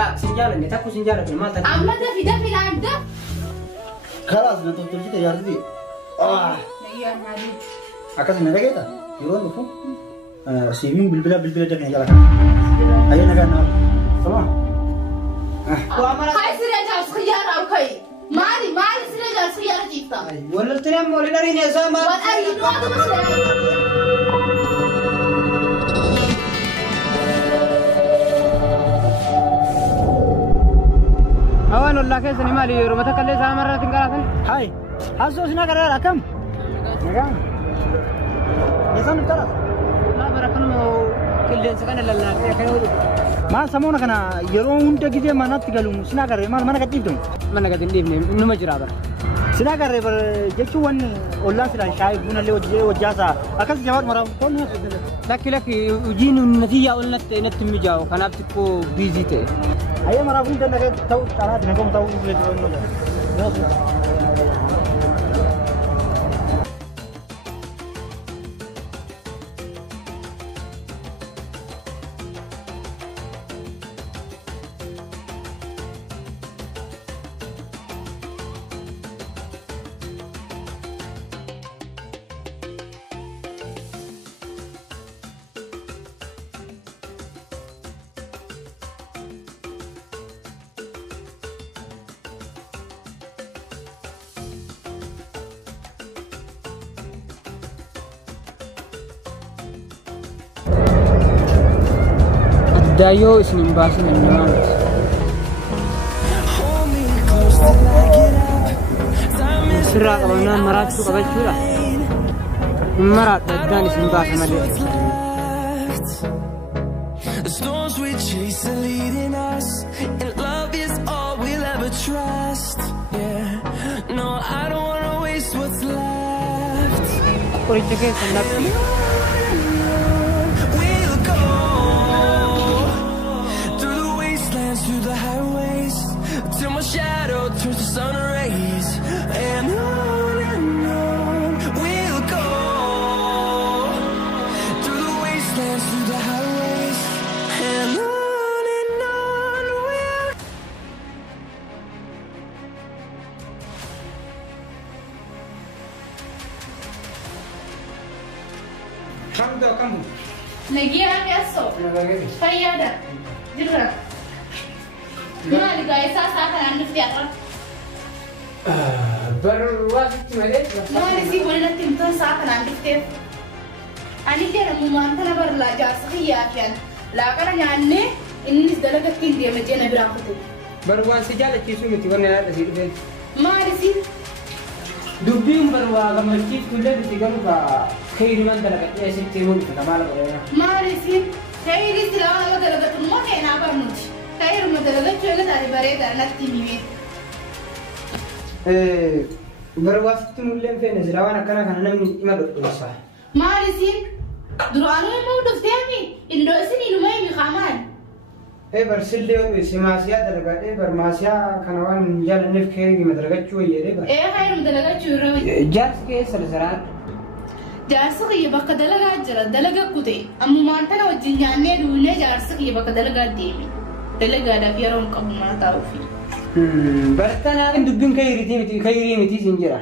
لا سنجارة إني تاكو سنجارة ما تاكو. أما دفي دفي لا دف. خلاص نتوقع ترجع يا ردي. نيا نادي. أكاد نرجع يروح نفو. سيبين بالبلا دفع يلا. أيه نكان تمام. هاي سريع خيار أو كي. مالي سريع خيار جيتا. ولا الترام ولا نارين يا زلمة. وأنا نوعد مسرع. أوان والله كيس نمالي رمتك اللي سامرة تنقلها هاي حاسوسنا كرر أكم نكان يسون ترى لا بركنه كل سكان الله كانوا ما سمونا كنا يرون تجي ما نتقالوا سنا كرر ما نكتيتهم ما نقدر نبني إنه مجرى سنا كرر جتوان والله سنا شايف بنا اللي وجاسا أكاد جوار مرا كون لك يجين النتيجة ولا نتم جاو كان أبتكو بيزيته أيه مرا بنت لك تاو ترى نقوم تاو نقول دايو اسمه باسم النمام سرّا قبلنا مرات شو قبل شو لا مرات بدان اسمه باسم اللي The storms we chase are leading us and love is all we'll ever trust yeah no I don't want to waste what's left Por isso que through the highways till my shadow turns to sun rays and on we'll go through the wastelands through the highways and on we'll كم نجي أنا ياسو فيادا جرا ما لقى يساس آخر عن نفسي أقرأ. برواست مالك. ما نسيب ولا نتمتون ساعة عن نفسي. أنا كده ممانتنا برلا جالسخية كان. لا كنا يعني إني سدلك كندي مجينا براقته. برواست جالك كيسو متورنا لا تزيد بين. ما نسيب. دبيم بروا كم الكيس كله بتيجان خير من دلك إيش تيمون كمال برينا. ما نسيب. خير استلام أنا دلك ما كنا برنوش. خير مدلك شو اللي تاري بريد أنا تيمي. برواست مولين فين زلاوانا كنا نمني ما دوسا. ما نسيب. درانو ما ودفتيني. إن دوسني لما يمخامان. برسل لي سماسيا دلك برماسيا كنوان جال نفكي مدلك شو يدي بر. خير مدلك شو روي. جالس كيس الزرار. جالسك يبقى دلك جرا دلك كتي. أما ما أنت لو جنياني دونه جالسك يبقى دلك ديمي. دلك هذا في يوم قبل ما تعرفي. برتنا عند دبين كيري متي سنجرا.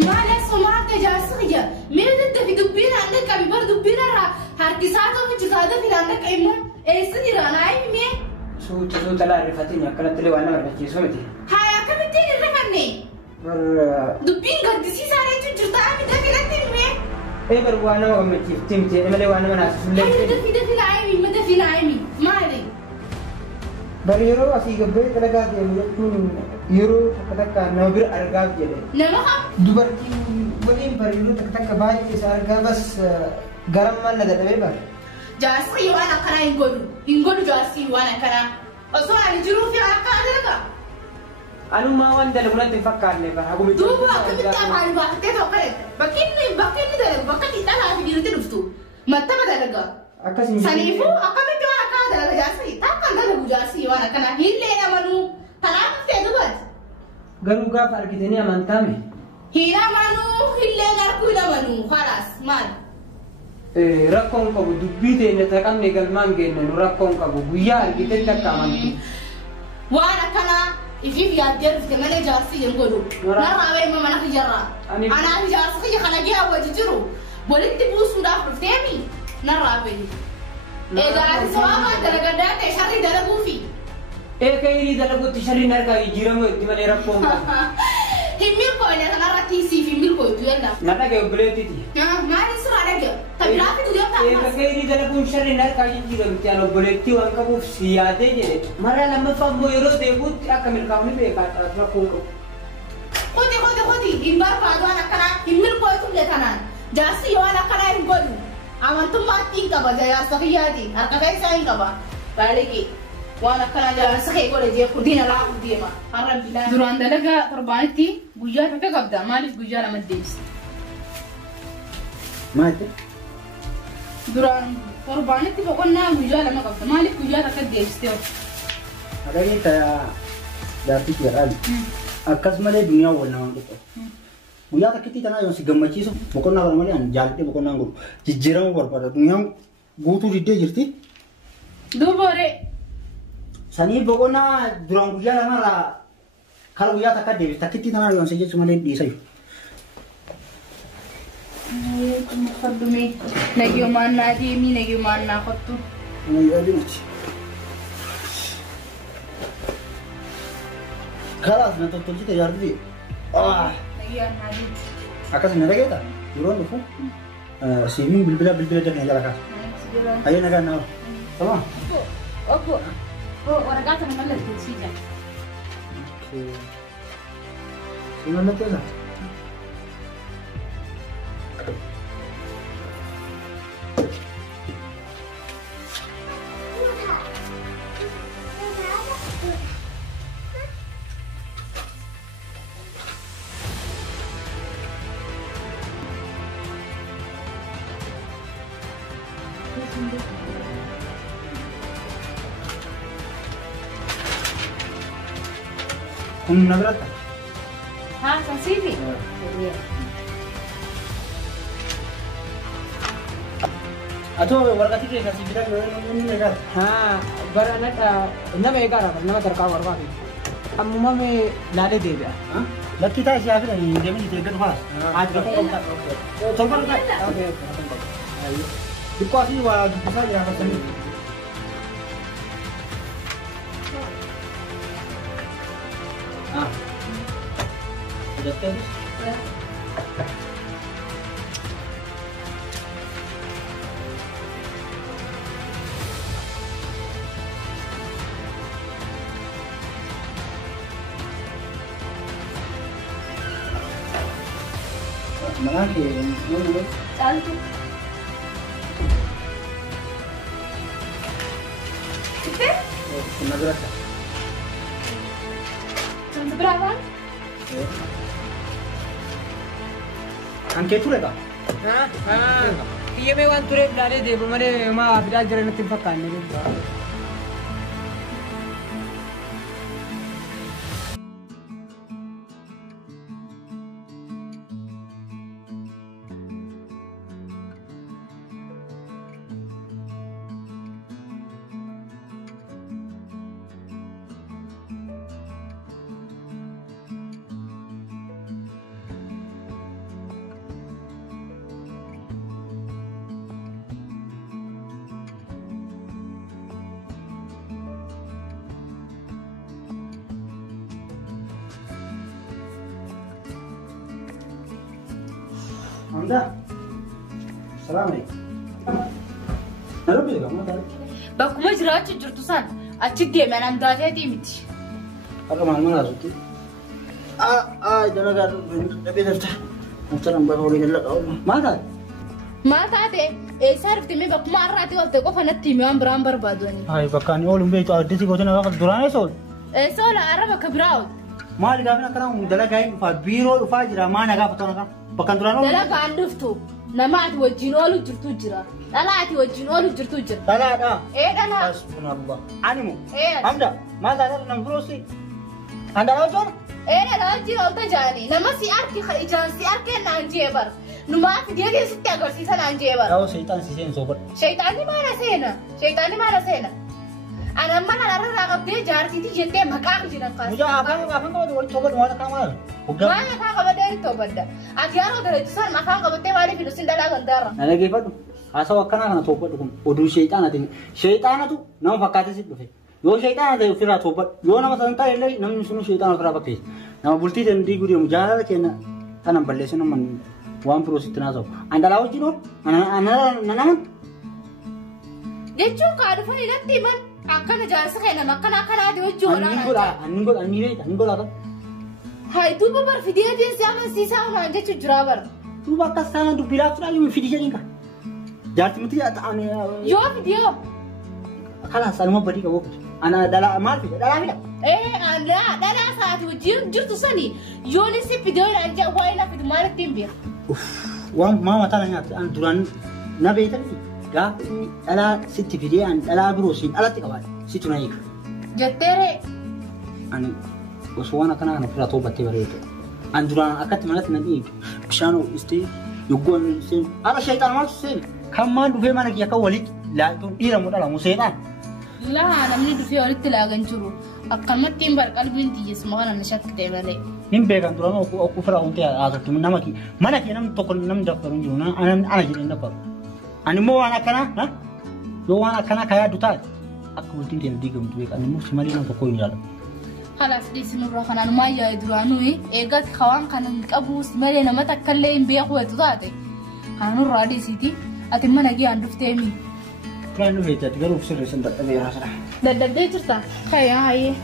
ما ناس ما تجالسك يا. مين ده في دبين عندك كبي بر دبين را. هركساتو في جسادة في عندك إيمو. إيسني رانا أي مين؟ سو تلا رفتين يا كلا تلي وانا مرة كيسو متي. هاي أكمل تاني رفني. دبين قد سي ساري تجرتا أمي ده في لاتين مين؟ بر وانا ومتي تيمتي أنا وانا من أسفل. هاي ده في العيمي ما ده في العيمي ما علي. بريرو أسي قبل كلا قاعد يقول يرو كتك نوبر أرجع جله. نما؟ دوبارتي بدين بريرو كتك باي كسر بس garam mana dah tapi bar. Jasi wana kana ingolu jasi wana kana. Oso ani juru fi akka adaka. Anu mawan dah luar tifakkar ni bar. Aku minta. Tu aku minta hari waktu tu kare. Bakin ni dah bakat kita lah di diri tu tu. Mata pada daga. Akka sini. Sanifu akka minta akka daga jasi. Takkan dah lagu jasi wana kana. Hille na manu. Tanam tu tu bas. Garu ka farki ni amanta me. Hina manu hille ngarku na manu. Khalas mal. rakkoon qabu dubbii teenya taqamne galmaan geenne nu rakkoon qabu guyyaa argitetti akka amantu. Waan akkana ifiif yaaddee dhufte malee jaarsi hin godhu. Narraa beekma mana kiyyaarraa. Anaan jaarsi kiyya kana gahee wajji jiru walitti buusuudhaaf dhufteemi narraa beekma. Egaa sababa dalagaddaa ta'e sharri dalaguufi. Eekayrii dalaguutti sharriin harkaa jijjiiramu itti malee rakkoon qabu. Himil ko ne tanara tisi himil ko itu yalla. Nada ke obletiti. Mari sura ada. Tapi rapi tu dia tak. Kayak di dalam kunsyari nak kaji juga mestiano obleti wan kamu siade je. Mara lama famo euro debut akan melkami be kata rakon ko. Kodi imbar padu anak kana himil ko itu dia kanan. Jasi yo anak kana himil ko. Aman tu mati ka ba jaya sakiyadi. Harka kai sai ka ba. Baliki. وانا كان جالس خي كل جي كردين لا كردين ما حرم بلا دران دلقا تربانتي بوجار فك قبدا مالك بوجار ما تديس ما انت دران تربانتي بقولنا بوجار ما قبدا مالك بوجار فك تديس تيو هذا كي دارتي كيرال اكاس مالي دنيا ولا ما كنت بوجار كتي تنا يوم سيغمچي سو بقولنا نورمالي ان جالتي بقولنا نقول جيرام بربر دنيا غوتو ديدي جرتي دوبره Sani bogona durang bujala mara kalau buya takkan dewi takiti tanah yang saja cuma lihat di saya. Kamu kardumi nagi mana di mi nagi mana kottu. Ini ada macam. Kalas nanti tuh kita jadi di. Ah. Nagi nadi. Akas nada kita. Turun lupa. Sini bilbila jangan jalan kas. Ayo naga nau. Sama. Opo. Oh, warga sana malah disija. Okay. Sino na tela? Berapa? Hah, sasibi? Atau warga tiga kasih kita ini mereka. Barana nama egara nama terkawar kami. Kamu mami lale deh ya? Lagi kita siapa ni? Dia ni tiga tu pas. Aja kau tak. Coba kan? Oke. Ayo. Dikuasai wah bisa ya macam ni. Sudah terus. Mana ke? Mana? Satu. Kita? Berapa? Berapa? Angke tu leka? Iya memang turut lale deh, mana mah tidak jalan nanti pakai ni. Anda, Assalamualaikum. Naruh bila kamu tadi? Bakuma jiraatu jirtu san achi deeman andaatee diimiti. Har'a mana asutti? Jangan garu lebih dah. Macam nampak orang gelak kau. Mana? Maa taate eessaa dhuftee bakkuma har'aati walte qofa natti himee waan biraan barbaadani. Hai bakka ni olum beeku addisi gootana bakka duraan eesoo? Eessa ola har'a bakka biraa oolu. Maali gaafina kana dalagaa hin dhufaa biiroo dhufaa jira maana gaafatana kana bakka duraan oolu. Dalagaan dhuftu nama ati wajjin oolu jirtu jira. Dhala ati wajjin oolu jirtu jira. Dhalaadha. Dhala. Subhanallah. Animu. Hamda. Maal taatee nam biroosi? Anda laa joona? Dhala wajjin oolta jaani nama si arki ijaan si arkeen naan jee bar. نما فيديو ستة أقرسي سنة عن جيبا أو شيطان سيسين صوبر شيطاني ما نسينا شيطاني ما نسينا أنا ما أنا رأى قبضي جارتي تيجي تيم هكاك جينا قاس مجا أفهم قبل ولا صوبر ما كمان ما يفهم قبضي توبدا أتيارو ده تسال ما فهم قبضي ما لي في لسين دلا غندارا أنا كيف أدو أسا وكنا كنا صوبر لكم ودو شيطان أتين شيطان أتو نام فكاتي سيد بفي يو شيطان أتو يفرا صوبر يو نام سنتا إللي نام سنو شيطان أفرا بكيس نام بولتي تندي غوري مجالا كنا أنا بلسنا من وان بروسيت نازو أنت لاو جينو أنا نام جتشو كارو فني نتي من أكنا جالس خينا ما كنا كنا دو جولا أنقول هذا هاي تو ببر فيديو دي سيام سيسا ولا جتشو جرابر تو بقى سانا دو بيلاك ترى يوم فيديو جالينكا جارتي متي أنا يو فيديو خلاص أنا ما بدي كوكر أنا دلا ما في دلا بيلا إيه أنا دلا ساعات وجيم جرت سني يوني سي فيديو رانجا وايلا في دمار تيمبير وام ما مثلا هنا أنا دوران نبي تاني قا ألا ست فيديو عن ألا بروسين ألا تكبر ست نايك جتري أنا وسوانا كنا نفرا توبة تبريت أنا دوران أكتر مالت نبي بشانو استي يقول سين أنا شيطان ما سين كمان دوفي ما نكيا كوليت لا يكون إيرا مدلا مسيطان لا أنا مني دوفي أريد تلاقين شرو أكمل تيمبر قلبي انتي جسمه أنا نشاط كتير nin beekan durano aku fara unte azatu namaki manaki nam tokon nam daftarun juna ana jidin daftar ani mo wana kana ha yo wana kana kaya duta aku ultin ten digam tuwe ani mo simali nam ko ni yalla خلاص دي سنورا خنان ما يا درانوي ايغات خوان كان قبوس مالي نما تكلين بيخو تضاتي خنان رادي سيتي اتمنى جي اندفتيمي كان له هيتا تقرب سر سندق ابي راسنا دددي ترتا خيا هاي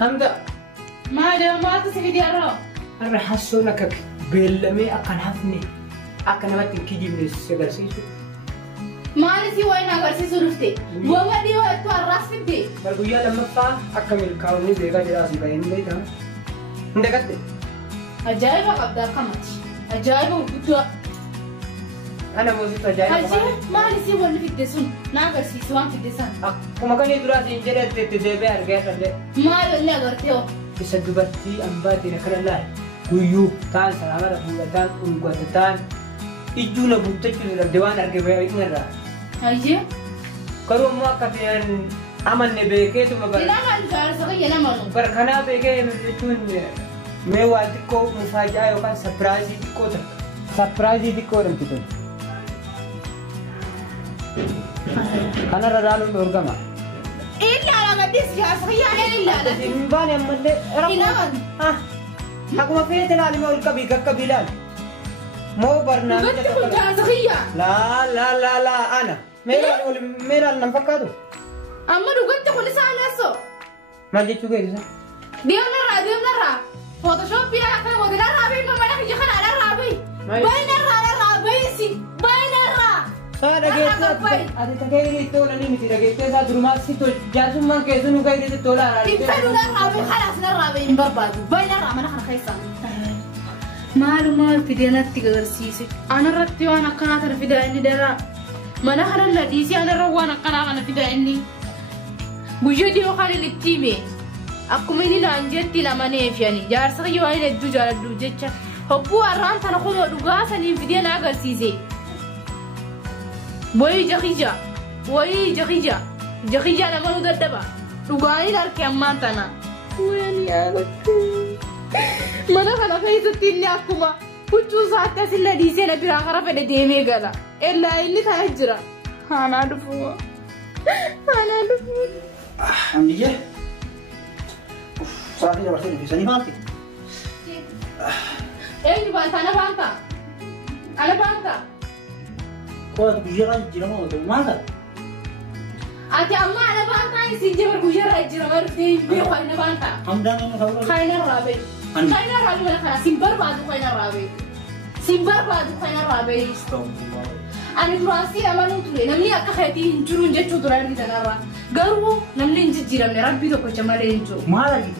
همدا ما ده ما تسفيدي أرى أنا حسونك بلمي أكن حفني أكن ما تنكيجي من السجارسيسو ما نسي وين أقرسي سرفتي وما دي وقت الراس فيدي برجويا لما فا أكمل كوني بيجا جراسي باين بيتا عندك أجايب قبضة كمتش أجايب وبدو أنا موسى تجاي هالشيء ما نسي وين في الدسون ناقرسي سوان في الدسان كم كان يدرس إنجيل تدبي أرجع تدبي ما يقول أقرتيه إسدبتي أمباتي نكرر لا كيو تان سلامة رفولا تان أنقذ تان إجونا بوتشي للدوان أرجع إنرا هالشيء كرو ما كتير أمن نبيكي ثم بر لا ما نجار سقي أنا ما بركنا بيكي نتون ميواتكو مفاجأة يوكان سبرايز ديكو تك سبرايز ديكو رمتون أنا رجال الأورجما إلا على قديس يا سقي إلا على إنبان يا مدة إلا aku mau pilih telan mau kabilan mau barnamij la ana mera nampak kado amma dugat ko ni sana so maji juga isa dia nara photoshop ya kan wadana rabi mama nak jahan ada rabi baina si baina ada gitu ada tagay itu nani miti ada gitu sa rumah situ jasu man kesu nuga itu tola kita dulu rabi خلاص نرابي بربادو baina ra mana kana khaisa معلومة فيديوهات تجرسيسي أنا رتي وأنا قناة الفيديو إني درا ما نهر اللذيذ أنا روانا قناة أنا فيديو إني بوجودي وخالي للتيمي أكو مني لانجتي لما نيفياني جار سقي وأنا الدو جار الدو جتة هبوا أران تنقول ودقاسا نين فيديو ناقرسيسي وي جخيجا لما نقدبا دقاني لاركي أمان تنا وين يا mana kana fayyadu tinni akkuma huccuu saatti asilla dhiisee na biraa kara fedhe deemee gala illaa inni kana jira haanaa dhufu amniyye sa'aatii dabarsee dhufisanii maalti eenyu baanta ana baanta qo'atu guyyaarraa jijjiiramaa ta'u maal ta'a ati amma ana baanta isin jabar guyyaarraa jijjiiramaa dhuftee beeku ana baanta hamdaan amma ta'uu khayna raabee خينا رابي ولا خلاص سيمبر بعد خينا رابي أنا دراسي أما نطلع نمني أكخيتي نجرون جتشو دراني تنارا قربو نمني نجيرم نربي دوكو جمالين جو ما لقي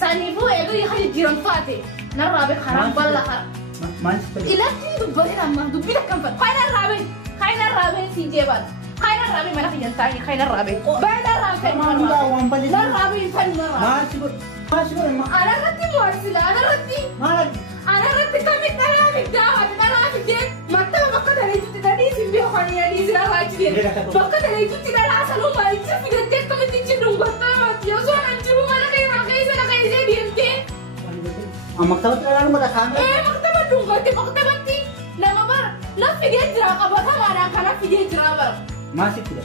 سانيفو يقول يخلي جيرم فاتي نرابي خرام بالله خرام ما نسبة إلا تيجي دبرين أما دبي لك كم فات خاين الرابي سيجيبان خاين الرابي ما نخي ينتاني خاين الرابي بعد الرابي ما لا وانبلي الرابي فن الرابي ما نسبة ما نسبة ما أنا رتي موارسلا أنا رتي ما لقي أنا رتي كمي ترى دعوة ترى جد مكتب بقى ترى تدري سيبيه خاني يعني زنا واجدين بقى ترى تدري أصله ما يصير في جد كم تيجي نقطة يا زول أنتوا ما نخي زنا زي بيمتى مكتبة الألعاب ما دخان مكتبة دونغتي مكتبتي لما بر لا في جد جرا قبضها ما أنا كنا في جد جرا بر ما سكتة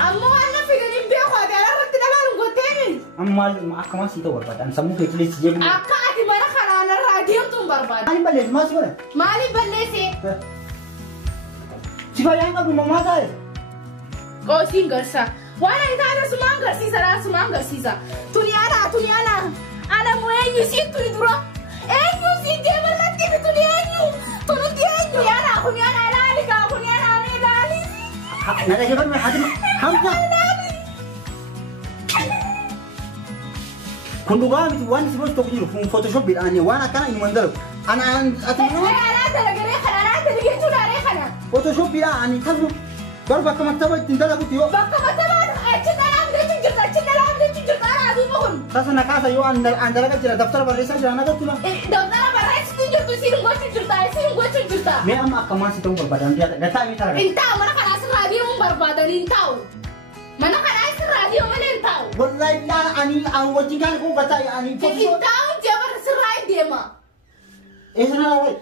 أما أنا في جد بيا خادي أنا رتي دبر دونغتي أما أكما سيتو برباد أنا سمو كيتلي سجيب أكاد ما نخنا أنا راديو توم برباد أنا بلش ما سبرة مالي بلسي سيفا yang kamu mama saya oh singersa wala ita ana sumangar sisa tuni ana mo enyu si tuni dura enyu si jeba lati tuni enyu yana kuni ana lali ka kuni ana ne lali nada hebat mah hadim hamza kundu gami tu wani sibos to kujiru fun photoshop bil ani wana kana inu mandalo ana atinu ana dalagare khana dalige tu dare khana photoshop bil ani kazu baru bakka maktaba tindala butiyo bakka maktaba chindala amde jinjirta adu mohon sasa nakasa yo andala ka jira daftar barisa jira na gatula daftar barisa jinjirtu singo me am akama sitom barbadan dia data mi tara inta mana kana radio barbadan intau mana kana radio mana intau wallahi la ani an wajingan ko bata ani intau jabar serai dema esna wai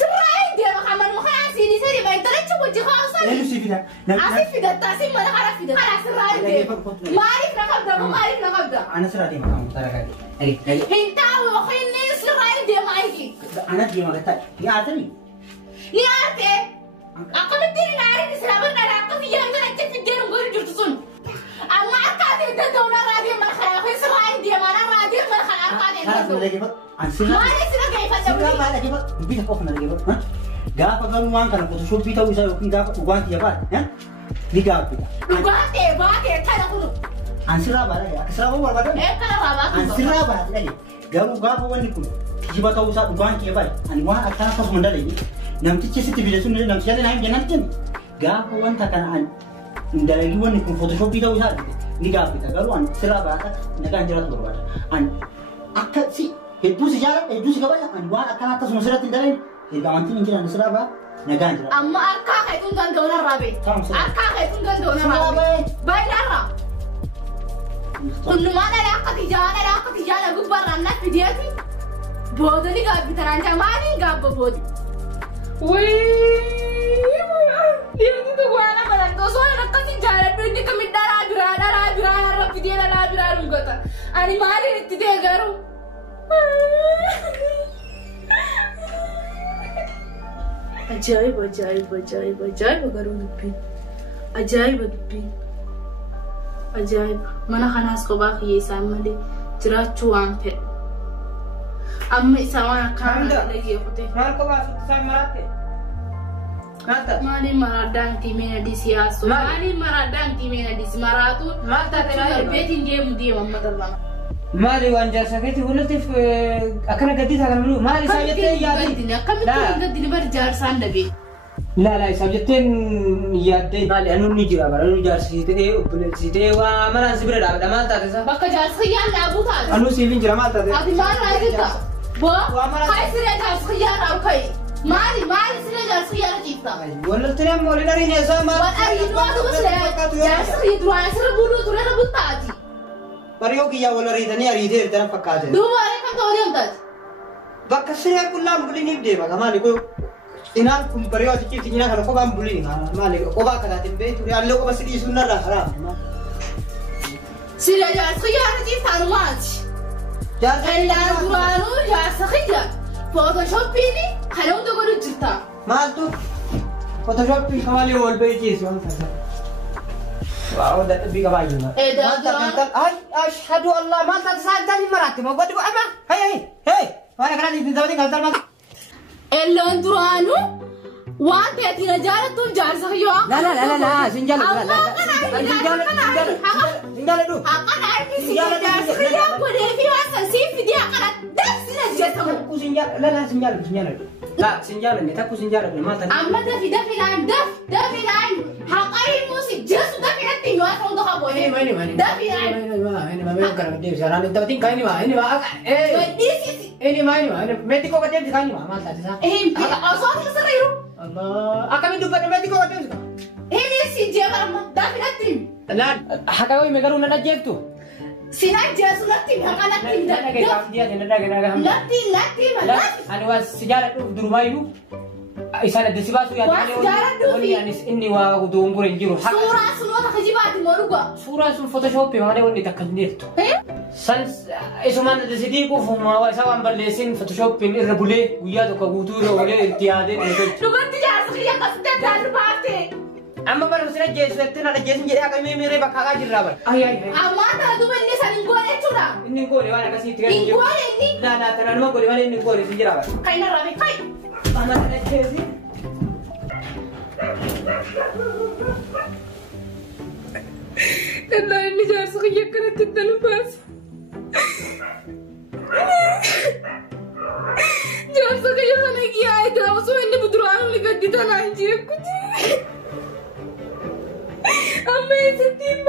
serai dema kaman mo kana sini sari ba intara chubo jiha asal lelu sifida asif fida tasim mana kana fida kana serai dema marif nakabda ana sira dema kamu tara kali intau khinni serai dema aiki ana dema kata ni atani ni ate akam diri nari ni selama nara akam yang nara cek diri ngori jurtu sun amma akade da dona radio mar khaya khoi serai dema mana radio mar khaya akade da lagi ba ansira mari sira gai fa sira ba lagi ba bita ko na lagi ba ha gafa gamu wan kana ko so bita wisa yo kinga ko gwanti ya ba ha ni gafa bate kana kunu ansira ba lagi aksira ba war ba kana baba ansira ba lagi gamu gafa wani kun kiba ka usa gwanti ya ba ani wa akana ko mandala ni namtichi sitti video sun namtichi yana nan janantin gafa wanta kana an ndalagi wani kun photoshop bita wisa ni gafa ta garu an sira ba na kan jira to ba an akasi heddu si jara heddu si kabaya an wa akana ta sumasira tindalai إذا أنت من كنا نسرابا نجانجرا. أما أكاك يكون كان دونا رابي. أكاك يكون كان دونا رابي. بايلارا. كل ما نلاقى تجانا قبر الناس في دياتي. بودني قاب بتران جمالي قاب بودي. دياتي تقوانا بدن دوسونا نقصي جانا بدي كمدة لا رب دينا لا برا رمقطة. أنا مالي نتدي أجارو. ajaib garu dubbi ajaib mana khanas ko ba khiye samale jirachu waan fe amma isa wana kan lagi khote mar ko ba sut samarate kata mani maradang timena di siaso mani maradang timena di maratu mata tera betin dia mamma مالي وانجا سكتي ولتي اكنا قديت على منو مالي ساجتين يا كم قدني برجار ساندبي لا ساجتين يادي مالي انو نيجي انو جار سيتي وبلسيتي وامانا سبر دا ما تاسا بقى جار خيال ابو تاز انو سيفين جرا ما تاسا هذه ما رايدك بو هاي سيره جار خيال او كاي مالي سيره جار خيال جيتا ولا ترى مولي داري نسا ما وانا يدوا بس جار خيال درا سر بولو ترى بطاتي بريو كيا ولا ريدني اريده ترى فكاده دوباره كان توريهم تاج بكسر كل بولي نيبدي بقى مالي كو إنان كم بريو تيجي تيجينا كنا كوبام بولي مالي كوبا كذا تنبه تري الله كوبا سيدي سنة حرام سيرة جالس خيار جيب تانوات إلا دوانو جالس خيار فوتوشوب بيني خلهم تقولوا جتا مالتو فوتوشوب بين كمالي وول بيجي سوان سا واو ده تبي كباينا أي أشهد الله ما تنسى تاني مراتب ما قدوا أما هاي وانا كنا نيجي نزودي كذا ما إلا دوانو وانت يا جارتو جارسك يو لا سنجال لا سنجال دو أنا أعرف جارسك يا ولي في واسع سيف دي أنا دس نجسم تكو سنجال لا سنجال لا سنجال اللي تكو سنجال ما تنجال أما دفي العين دفي العين حقاري موسي جسو دفي عتي يو أنا وضحى بوي ماني دفي العين ما يمكن بدي سراني انت بتين كايني ما ini mana medico katanya di kani mama tadi sah asal ngeseriru Allah akan itu pada medico katanya sah ini si jalan mah tapi nanti nah hakawi megaru nada jek tu si naja sunati haka nanti nada kayak dia nada nanti lah anu was sejarah tu di rumah itu isana desibasu ya wani anis inni wa udungurin jiru surah semua tak kejibati moruga surah sun photoshop yang ada wani takkandir tu san isuman desidi ko fuma wa sawan ballesin photoshop pin irabule wiya to kagutu ro wale irtiyade lu ganti jasri ya kasda dalu baate amma bar usra jesu etna da jesin jere aka me mere bakka jirra bar ay amma ta du benne sanin gole tuna inni gole wala kasi tiga inni gole inni la tananu gole wala inni gole sinjira bar kai na rabi kai amma ta jesi Allah inni jasri ya kanat dalu bas Jasa kayo sa nagiyaay daw so hindi buduraan ligad dito na anjir ko. Amazing team,